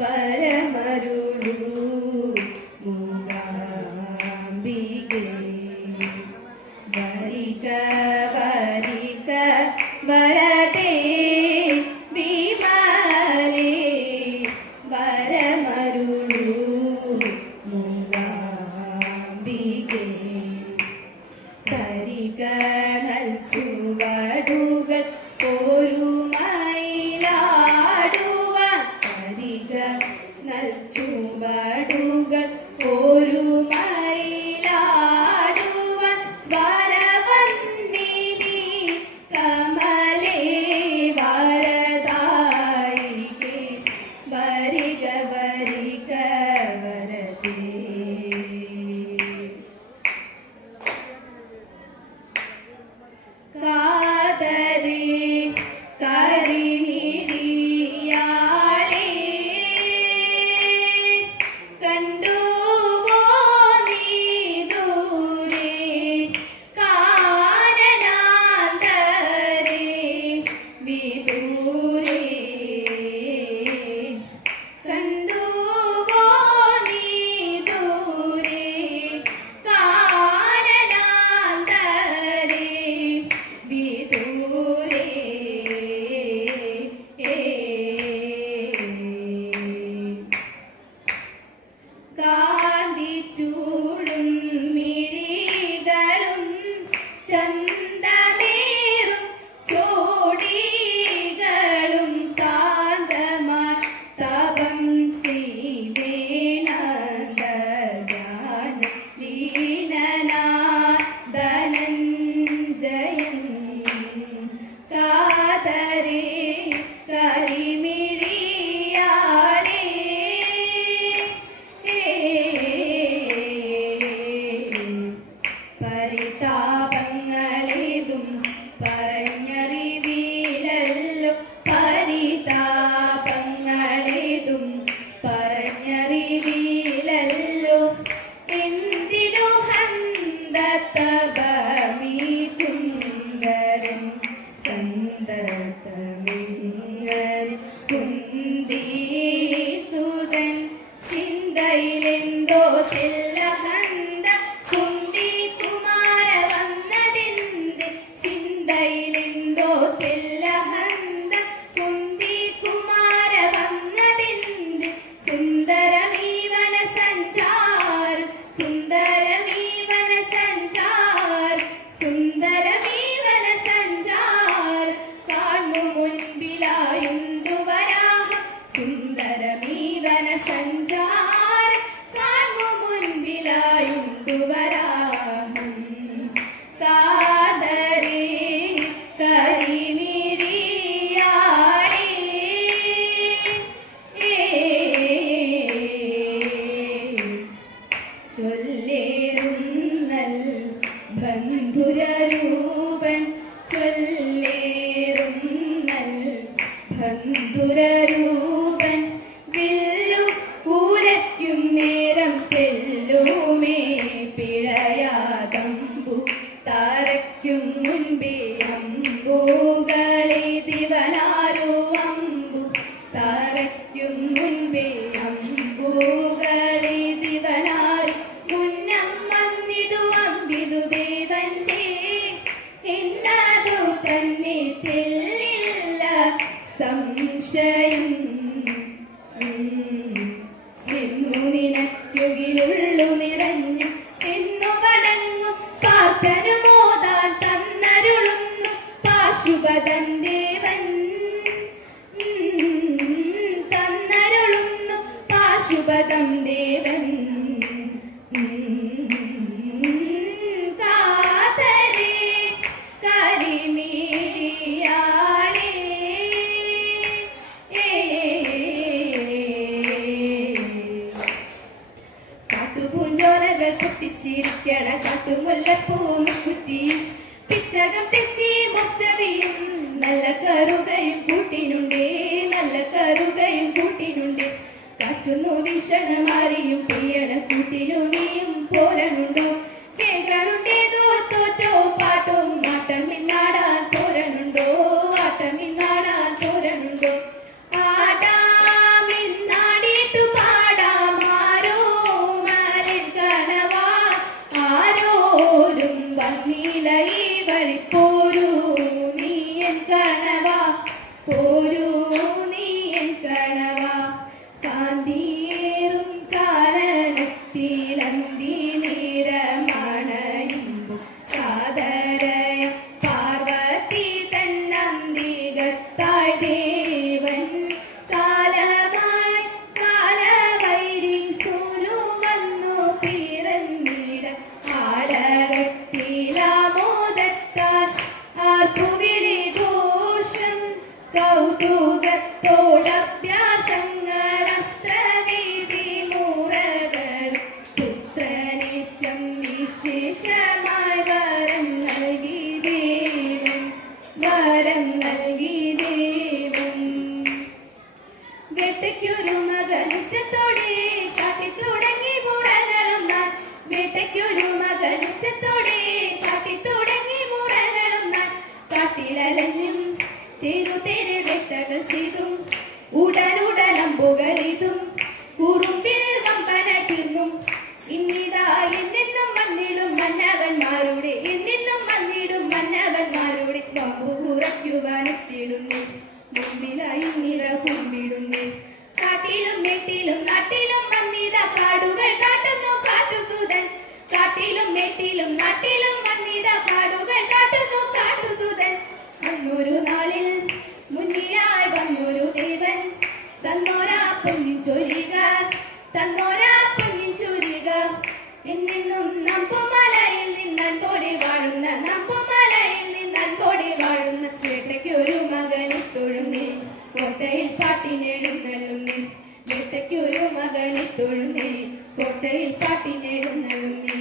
വരമരുളൂ. നൽച്ചുവടുകൾ ഒരു my Chen. 对对。കണ കാട്ടുമുല്ലപ്പൂ മുക്കുറ്റി പിച്ചകം തെച്ചി മൊച്ചവിയും നല്ല കറുകയും കൂട്ടിനുണ്ടേ നല്ല കറുകയും കൂട്ടിനുണ്ടേ കാറ്റുന്നു ഭീഷണമാരിയും പെയ്യണ കൂട്ടിനു നീയും പോരണുണ്ടോ കേൾക്കാനുണ്ടേതോ കഴിപ്പോ കൗതുകത്തോടഭ്യാസങ്ങൾ അസ്ത്രവേദി മുറകൾ പുത്രനേറ്റം വിശേഷമായി വരം നൽകി ദേവൻ മകനുറ്റത്തോടെ കാട്ടിത്തുടങ്ങി ഉടനുടൻ അമ്പുകൾ ഇതും കുറുമ്പിൽ വമ്പന തീർന്നും ഇന്നിതാ എന്നെന്നും വന്നിടും മന്നവന്മാരുടെ എന്നിന്നും വന്നിടും മന്നവന്മാരുടെ. നമ്പു കുറയ്ക്കുവാനെത്തിടുന്നു മുമ്പിലായി നിറ കുമ്പിടുന്നു. കാട്ടിലും മേട്ടിലും നാട്ടിലും വന്നിത കാടുകൾ കാട്ടുന്നു കാട്ടുസൂതൻ കാട്ടിലും മേട്ടിലും നാട്ടിലും വന്നിത കാടുകൾ കാട്ടുന്നു കാട്ടുസൂതൻ അന്നൊരു നാളിൽ മുന്നിലായി വന്നൊരു ദേവൻ തന്നോരാ പൊന്നിൻ ചൊരിക തന്നോരാ പൊന്നിൻ ചൊരിക. എന്നെന്നും നമ്പുമലയിൽ നിന്നാൻ പൊടി വാഴുന്ന നമ്പുമലയിൽ നിന്നാൻ പൊടി വാഴുന്ന വേട്ടയ്ക്ക് ഒരു മകനെ തൊഴുന്നേ കോട്ടയിൽ പാട്ടിനെഴുന്നള്ളുന്നേ വേട്ടയ്ക്ക് ഒരു മകനെ തൊഴുന്നേ കോട്ടയിൽ പാട്ടിനെഴുന്നള്ളുന്നേ